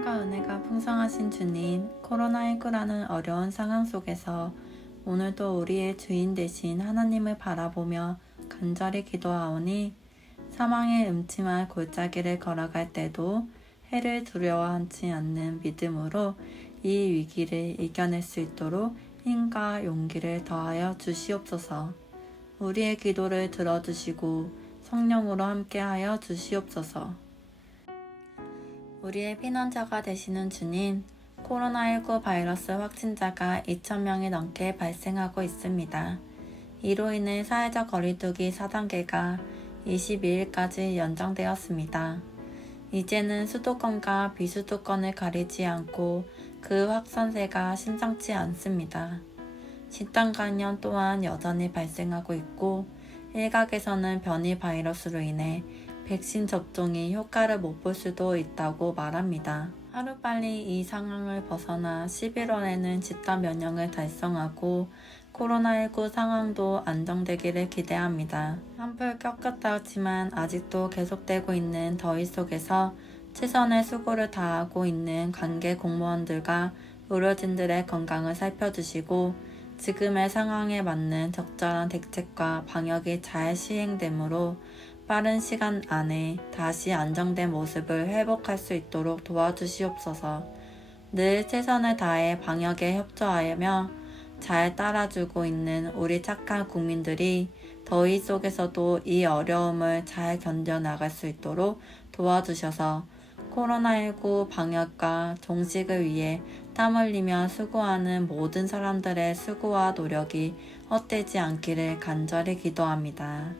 사랑과 은혜가 풍성하신 주님, 코로나19라는 어려운 상황 속에서 오늘도 우리의 주인 되신 하나님을 바라보며 간절히 기도하오니 사망의 음침한 골짜기를 걸어갈 때도 해를 두려워하지 않는 믿음으로 이 위기를 이겨낼 수 있도록 힘과 용기를 더하여 주시옵소서. 우리의 기도를 들어주시고 성령으로 함께하여 주시옵소서. 우리의 피난처가 되시는 주님, 코로나19 바이러스 확진자가 2,000명이 넘게 발생하고 있습니다. 이로 인해 사회적 거리두기 4단계가 22일까지 연장되었습니다. 이제는 수도권과 비수도권을 가리지 않고 그 확산세가 심상치 않습니다. 집단 감염 또한 여전히 발생하고 있고 일각에서는 변이 바이러스로 인해 백신 접종이 효과를 못 볼 수도 있다고 말합니다. 하루빨리 이 상황을 벗어나 11월에는 집단 면역을 달성하고 코로나19 상황도 안정되기를 기대합니다. 한풀 꺾였다지만 아직도 계속되고 있는 더위 속에서 최선의 수고를 다하고 있는 관계 공무원들과 의료진들의 건강을 살펴주시고 지금의 상황에 맞는 적절한 대책과 방역이 잘 시행되므로 빠른 시간 안에 다시 안정된 모습을 회복할 수 있도록 도와주시옵소서. 늘 최선을 다해 방역에 협조하며 잘 따라주고 있는 우리 착한 국민들이 더위 속에서도 이 어려움을 잘 견뎌나갈 수 있도록 도와주셔서 코로나19 방역과 종식을 위해 땀 흘리며 수고하는 모든 사람들의 수고와 노력이 헛되지 않기를 간절히 기도합니다.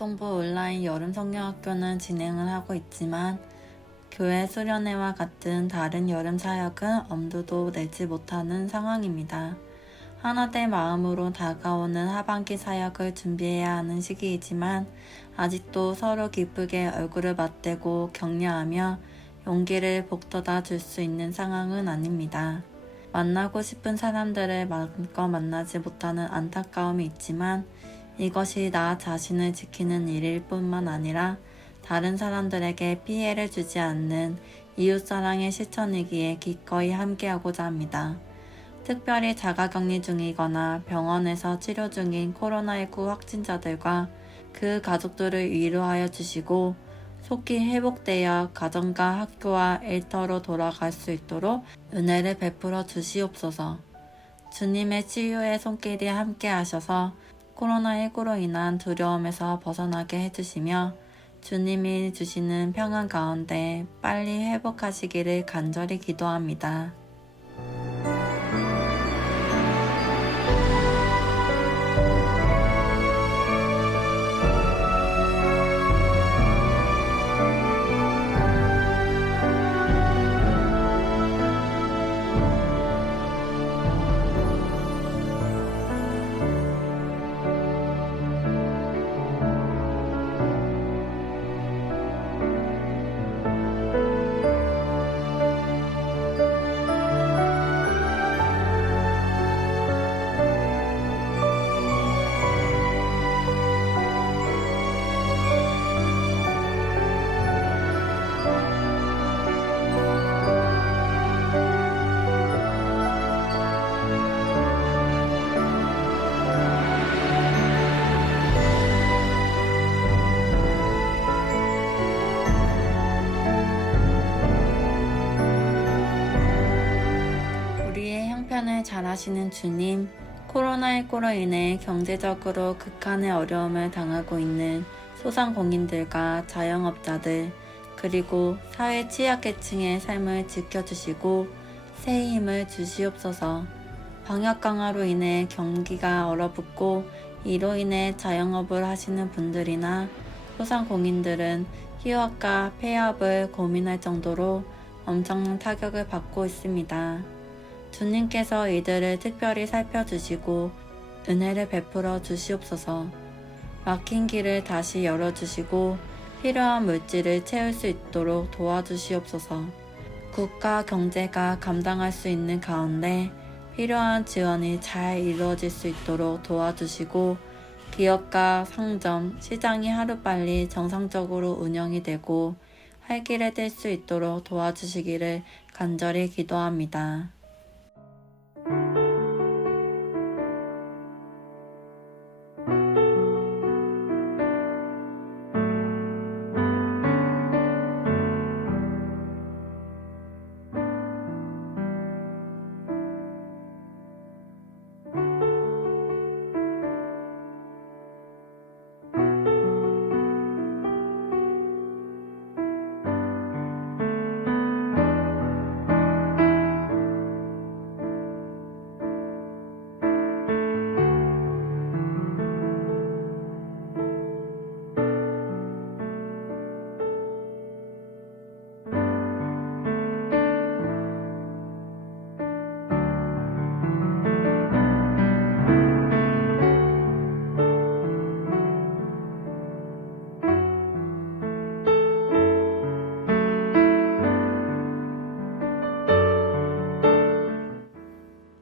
아동부 온라인 여름 성경학교는 진행을 하고 있지만 교회 수련회와 같은 다른 여름 사역은 엄두도 내지 못하는 상황입니다. 하나된 마음으로 다가오는 하반기 사역을 준비해야 하는 시기이지만 아직도 서로 기쁘게 얼굴을 맞대고 격려하며 용기를 북돋아 줄 수 있는 상황은 아닙니다. 만나고 싶은 사람들을 마음껏 만나지 못하는 안타까움이 있지만 이것이 나 자신을 지키는 일일 뿐만 아니라 다른 사람들에게 피해를 주지 않는 이웃사랑의 실천이기에 기꺼이 함께하고자 합니다. 특별히 자가격리 중이거나 병원에서 치료 중인 코로나19 확진자들과 그 가족들을 위로하여 주시고 속히 회복되어 가정과 학교와 일터로 돌아갈 수 있도록 은혜를 베풀어 주시옵소서. 주님의 치유의 손길이 함께 하셔서 코로나19로 인한 두려움에서 벗어나게 해주시며 주님이 주시는 평안 가운데 빨리 회복하시기를 간절히 기도합니다. 형편을 잘 하시는 주님, 코로나19로 인해 경제적으로 극한의 어려움을 당하고 있는 소상공인들과 자영업자들, 그리고 사회 취약계층의 삶을 지켜주시고 새 힘을 주시옵소서. 방역 강화로 인해 경기가 얼어붙고 이로 인해 자영업을 하시는 분들이나 소상공인들은 휴업과 폐업을 고민할 정도로 엄청난 타격을 받고 있습니다. 주님께서 이들을 특별히 살펴주시고 은혜를 베풀어 주시옵소서. 막힌 길을 다시 열어주시고 필요한 물질을 채울 수 있도록 도와주시옵소서. 국가 경제가 감당할 수 있는 가운데 필요한 지원이 잘 이루어질 수 있도록 도와주시고 기업과 상점, 시장이 하루빨리 정상적으로 운영이 되고 활기를 띨 수 있도록 도와주시기를 간절히 기도합니다.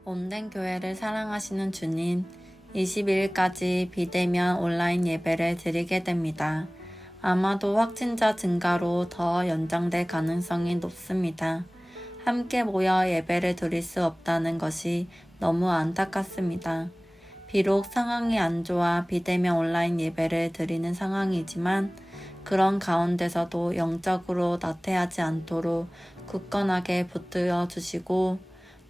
온덴 교회를 사랑하시는 주님, 22일까지 비대면 온라인 예배를 드리게 됩니다. 아마도 확진자 증가로 더 연장될 가능성이 높습니다. 함께 모여 예배를 드릴 수 없다는 것이 너무 안타깝습니다. 비록 상황이 안 좋아 비대면 온라인 예배를 드리는 상황이지만 그런 가운데서도 영적으로 나태하지 않도록 굳건하게 붙들어 주시고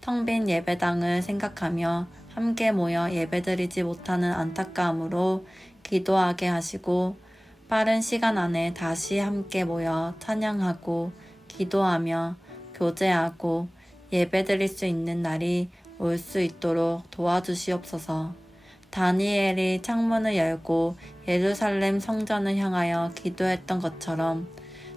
텅 빈 예배당을 생각하며 함께 모여 예배드리지 못하는 안타까움으로 기도하게 하시고 빠른 시간 안에 다시 함께 모여 찬양하고 기도하며 교제하고 예배드릴 수 있는 날이 올 수 있도록 도와주시옵소서. 다니엘이 창문을 열고 예루살렘 성전을 향하여 기도했던 것처럼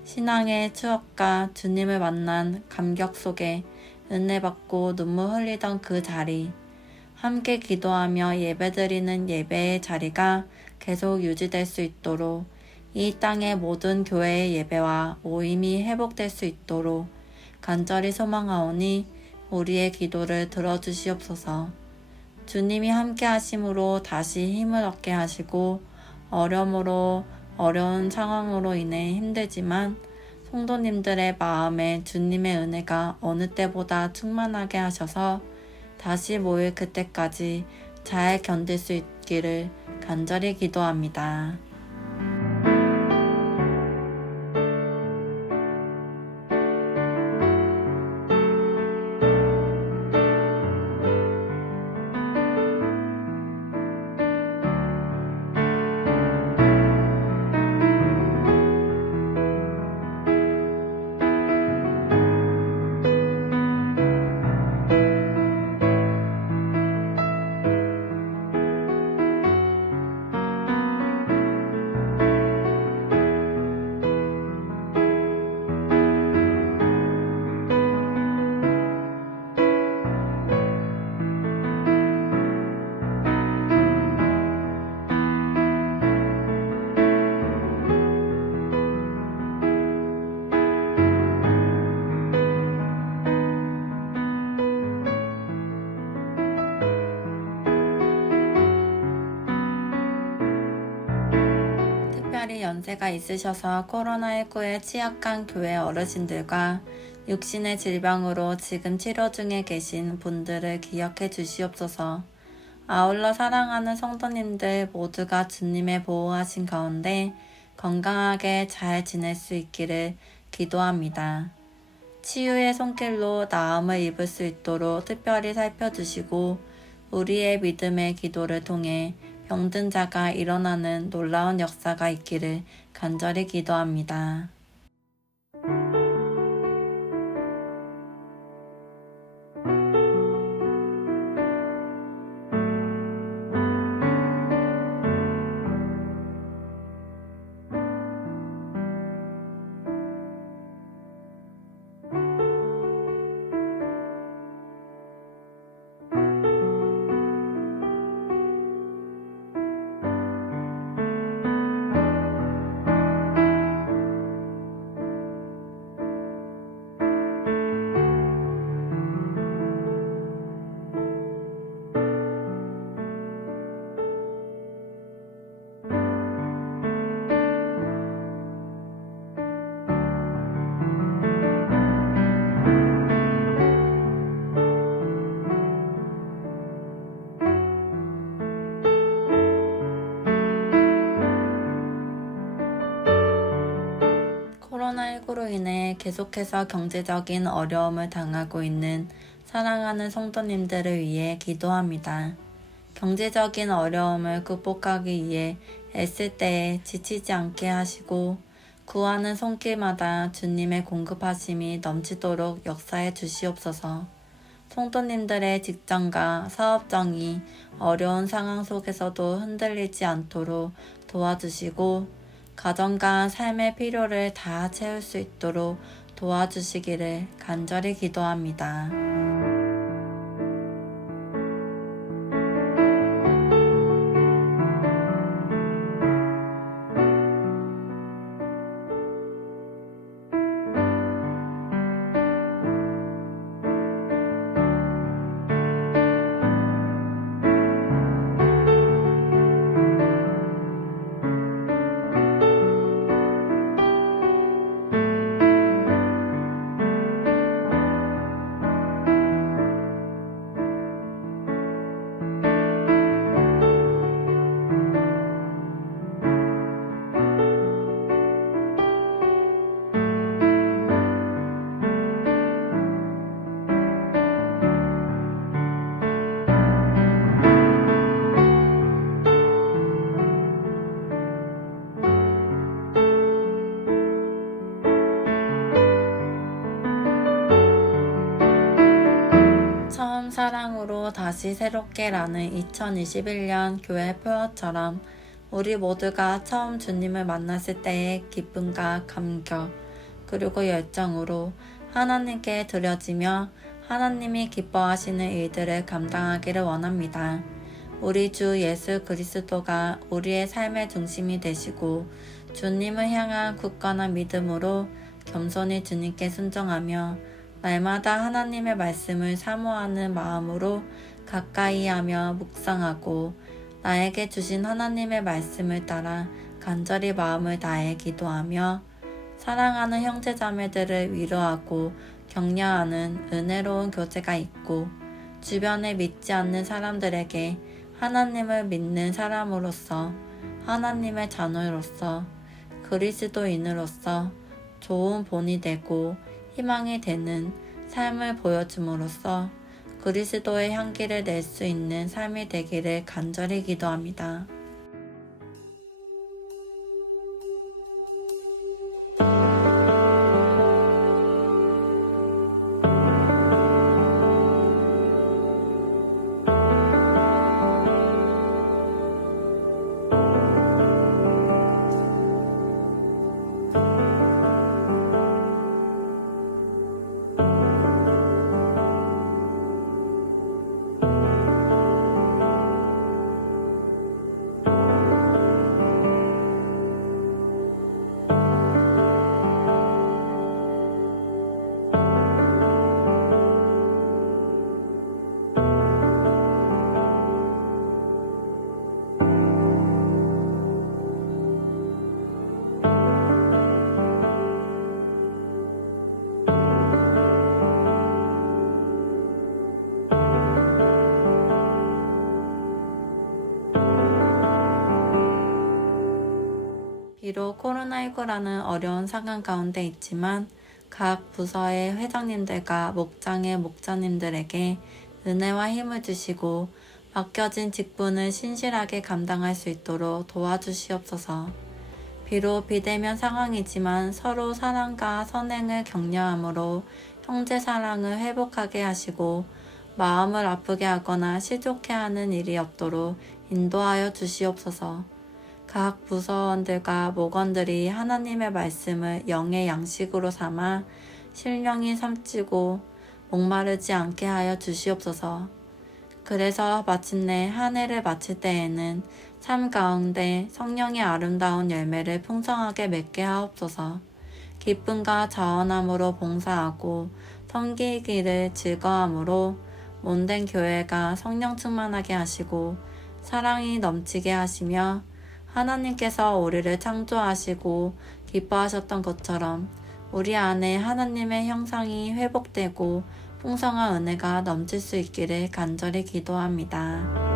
신앙의 추억과 주님을 만난 감격 속에 은혜 받고 눈물 흘리던 그 자리, 함께 기도하며 예배드리는 예배의 자리가 계속 유지될 수 있도록 이 땅의 모든 교회의 예배와 모임이 회복될 수 있도록 간절히 소망하오니 우리의 기도를 들어주시옵소서. 주님이 함께 하심으로 다시 힘을 얻게 하시고 어려운 상황으로 인해 힘들지만 성도님들의 마음에 주님의 은혜가 어느 때보다 충만하게 하셔서 다시 모일 그때까지 잘 견딜 수 있기를 간절히 기도합니다. 특별히 연세가 있으셔서 코로나19에 취약한 교회 어르신들과 육신의 질병으로 지금 치료 중에 계신 분들을 기억해 주시옵소서. 아울러 사랑하는 성도님들 모두가 주님의 보호하신 가운데 건강하게 잘 지낼 수 있기를 기도합니다. 치유의 손길로 나음을 입을 수 있도록 특별히 살펴주시고 우리의 믿음의 기도를 통해 병든 자가 일어나는 놀라운 역사가 있기를 간절히 기도합니다. 코로나19로 인해 계속해서 경제적인 어려움을 당하고 있는 사랑하는 성도님들을 위해 기도합니다. 경제적인 어려움을 극복하기 위해 애쓸 때에 지치지 않게 하시고 구하는 손길마다 주님의 공급하심이 넘치도록 역사해 주시옵소서. 성도님들의 직장과 사업장이 어려운 상황 속에서도 흔들리지 않도록 도와주시고 가정과 삶의 필요를 다 채울 수 있도록 도와주시기를 간절히 기도합니다. 처음 사랑으로 다시 새롭게라는 2021년 교회 표어처럼 우리 모두가 처음 주님을 만났을 때의 기쁨과 감격 그리고 열정으로 하나님께 드려지며 하나님이 기뻐하시는 일들을 감당하기를 원합니다. 우리 주 예수 그리스도가 우리의 삶의 중심이 되시고 주님을 향한 굳건한 믿음으로 겸손히 주님께 순종하며 날마다 하나님의 말씀을 사모하는 마음으로 가까이 하며 묵상하고 나에게 주신 하나님의 말씀을 따라 간절히 마음을 다해 기도하며 사랑하는 형제자매들을 위로하고 격려하는 은혜로운 교제가 있고 주변에 믿지 않는 사람들에게 하나님을 믿는 사람으로서 하나님의 자녀로서 그리스도인으로서 좋은 본이 되고 희망이 되는 삶을 보여줌으로써 그리스도의 향기를 낼 수 있는 삶이 되기를 간절히 기도합니다. 비록 코로나19라는 어려운 상황 가운데 있지만 각 부서의 회장님들과 목장의 목자님들에게 은혜와 힘을 주시고 맡겨진 직분을 신실하게 감당할 수 있도록 도와주시옵소서. 비록 비대면 상황이지만 서로 사랑과 선행을 격려함으로 형제 사랑을 회복하게 하시고 마음을 아프게 하거나 실족해 하는 일이 없도록 인도하여 주시옵소서. 각 부서원들과 목원들이 하나님의 말씀을 영의 양식으로 삼아 신령히 삼치고 목마르지 않게 하여 주시옵소서. 그래서 마침내 한 해를 마칠 때에는 삶 가운데 성령의 아름다운 열매를 풍성하게 맺게 하옵소서. 기쁨과 자원함으로 봉사하고 섬기기를 즐거함으로 몸된 교회가 성령 충만하게 하시고 사랑이 넘치게 하시며 하나님께서 우리를 창조하시고 기뻐하셨던 것처럼 우리 안에 하나님의 형상이 회복되고 풍성한 은혜가 넘칠 수 있기를 간절히 기도합니다.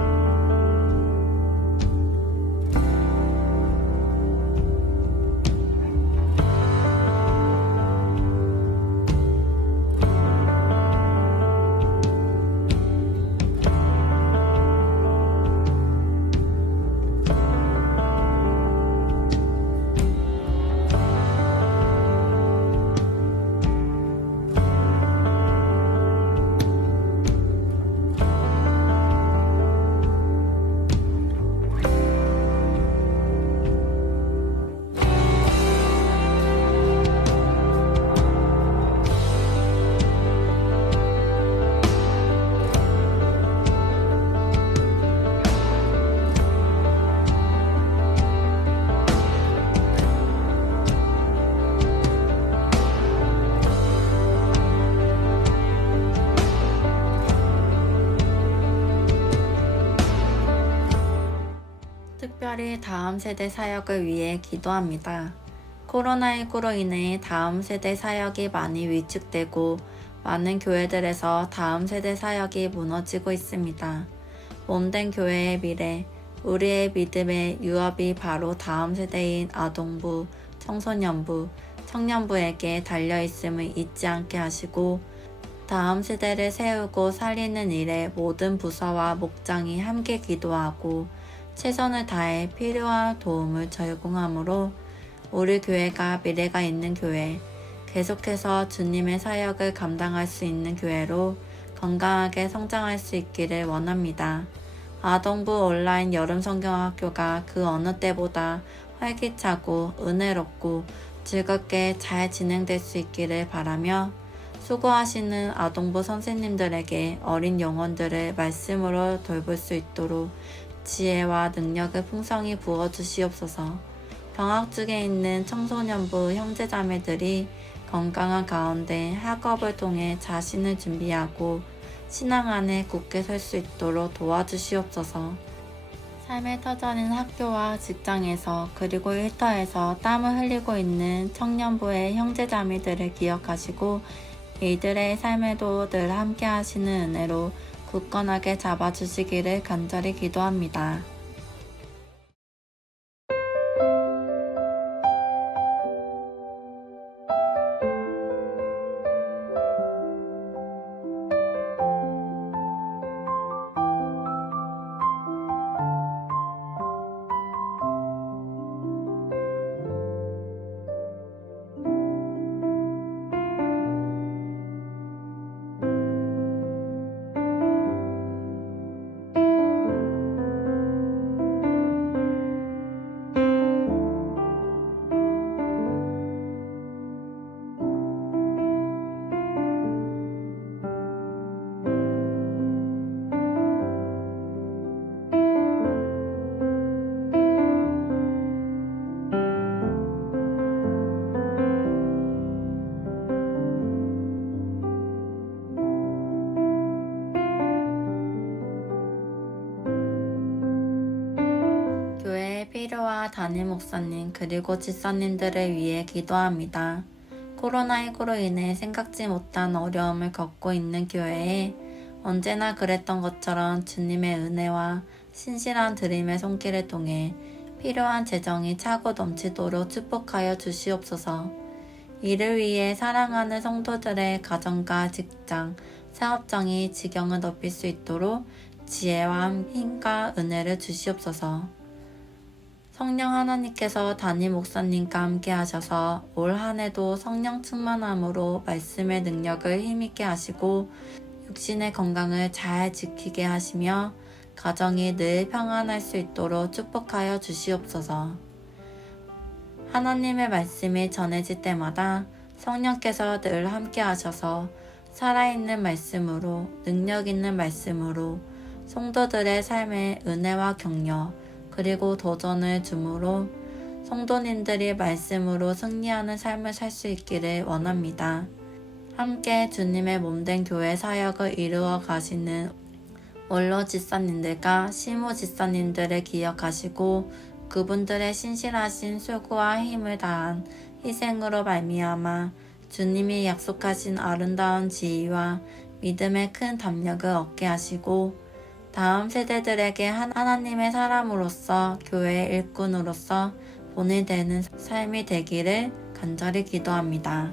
특별히 다음 세대 사역을 위해 기도합니다. 코로나19로 인해 다음 세대 사역이 많이 위축되고 많은 교회들에서 다음 세대 사역이 무너지고 있습니다. 몸된 교회의 미래, 우리의 믿음의 유업이 바로 다음 세대인 아동부, 청소년부, 청년부에게 달려있음을 잊지 않게 하시고 다음 세대를 세우고 살리는 일에 모든 부서와 목장이 함께 기도하고 최선을 다해 필요한 도움을 제공함으로 우리 교회가 미래가 있는 교회, 계속해서 주님의 사역을 감당할 수 있는 교회로 건강하게 성장할 수 있기를 원합니다. 아동부 온라인 여름 성경학교가 그 어느 때보다 활기차고 은혜롭고 즐겁게 잘 진행될 수 있기를 바라며 수고하시는 아동부 선생님들에게 어린 영혼들을 말씀으로 돌볼 수 있도록 지혜와 능력을 풍성히 부어주시옵소서. 방학 중에 있는 청소년부 형제자매들이 건강한 가운데 학업을 통해 자신을 준비하고 신앙 안에 굳게 설 수 있도록 도와주시옵소서. 삶의 터전인 학교와 직장에서 그리고 일터에서 땀을 흘리고 있는 청년부의 형제자매들을 기억하시고 이들의 삶에도 늘 함께 하시는 은혜로 굳건하게 잡아주시기를 간절히 기도합니다. 필요와 담임 목사님 그리고 집사님들을 위해 기도합니다. 코로나19로 인해 생각지 못한 어려움을 겪고 있는 교회에 언제나 그랬던 것처럼 주님의 은혜와 신실한 드림의 손길을 통해 필요한 재정이 차고 넘치도록 축복하여 주시옵소서. 이를 위해 사랑하는 성도들의 가정과 직장, 사업장이 지경을 높일 수 있도록 지혜와 힘과 은혜를 주시옵소서. 성령 하나님께서 담임 목사님과 함께 하셔서 올 한 해도 성령 충만함으로 말씀의 능력을 힘있게 하시고 육신의 건강을 잘 지키게 하시며 가정이 늘 평안할 수 있도록 축복하여 주시옵소서. 하나님의 말씀이 전해질 때마다 성령께서 늘 함께 하셔서 살아있는 말씀으로 능력 있는 말씀으로 성도들의 삶에 은혜와 격려 그리고 도전을 주므로 성도님들이 말씀으로 승리하는 삶을 살 수 있기를 원합니다. 함께 주님의 몸된 교회 사역을 이루어 가시는 원로 집사님들과 시무 집사님들을 기억하시고 그분들의 신실하신 수고와 힘을 다한 희생으로 말미암아 주님이 약속하신 아름다운 지위와 믿음의 큰 담력을 얻게 하시고 다음 세대들에게 하나님의 사람으로서 교회의 일꾼으로서 본이 되는 삶이 되기를 간절히 기도합니다.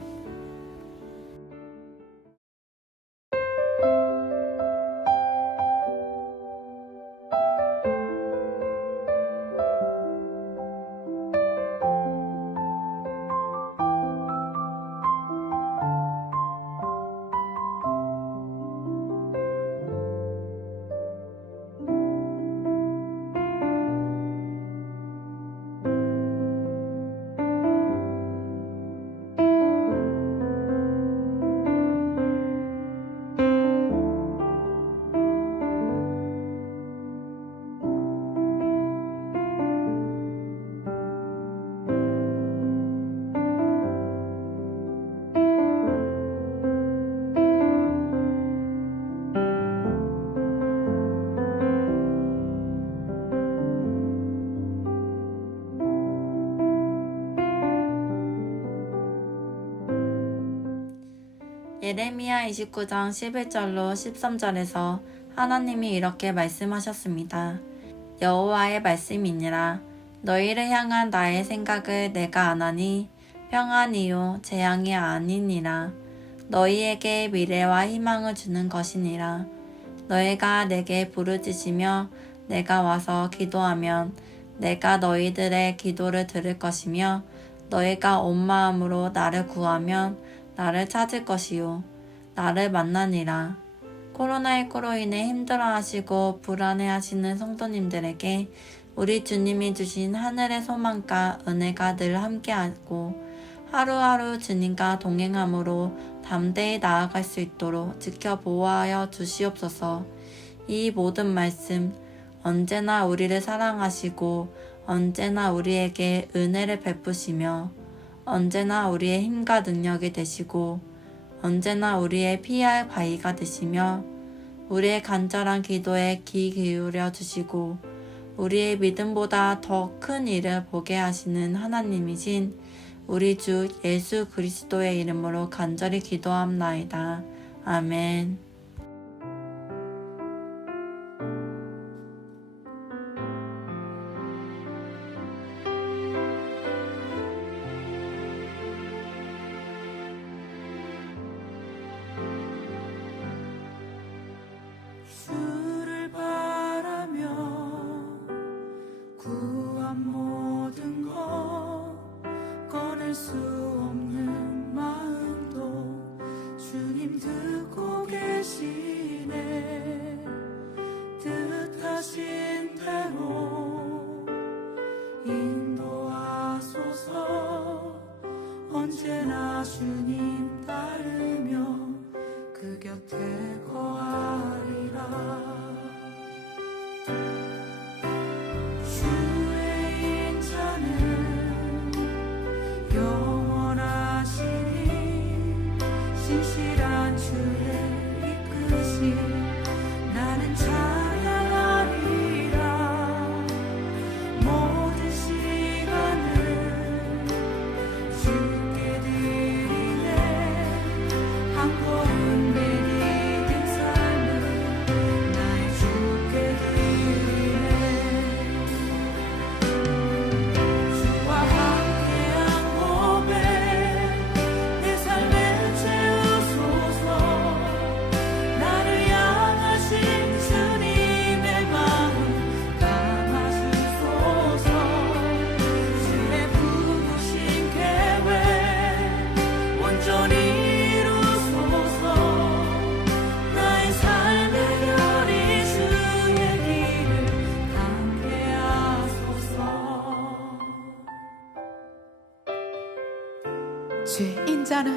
예레미야 29장 11절로 13절에서 하나님이 이렇게 말씀하셨습니다. 여호와의 말씀이니라. 너희를 향한 나의 생각을 내가 아나니 평안이요 재앙이 아니니라. 너희에게 미래와 희망을 주는 것이니라. 너희가 내게 부르짖으며 내가 와서 기도하면 내가 너희들의 기도를 들을 것이며 너희가 온 마음으로 나를 구하면 나를 찾을 것이요 나를 만나니라. 코로나19로 인해 힘들어하시고 불안해하시는 성도님들에게 우리 주님이 주신 하늘의 소망과 은혜가 늘 함께하고 하루하루 주님과 동행함으로 담대히 나아갈 수 있도록 지켜보아하여 주시옵소서. 이 모든 말씀 언제나 우리를 사랑하시고 언제나 우리에게 은혜를 베푸시며 언제나 우리의 힘과 능력이 되시고 언제나 우리의 피할 바위가 되시며 우리의 간절한 기도에 귀 기울여 주시고 우리의 믿음보다 더 큰 일을 보게 하시는 하나님이신 우리 주 예수 그리스도의 이름으로 간절히 기도합나이다. 아멘. 주를 바라며 구한 모든 것 꺼낼 수 없는 마음도 주님 듣고 계시네. 뜻하신 대로 인도하소서. 언제나 주님 따르며 그 곁에 거하리라. 주의 인자는 영원하시니 신실한 주의 이끄심 나는 찬양하리라. 모든 시간을 주께 드리네. 죄인 자는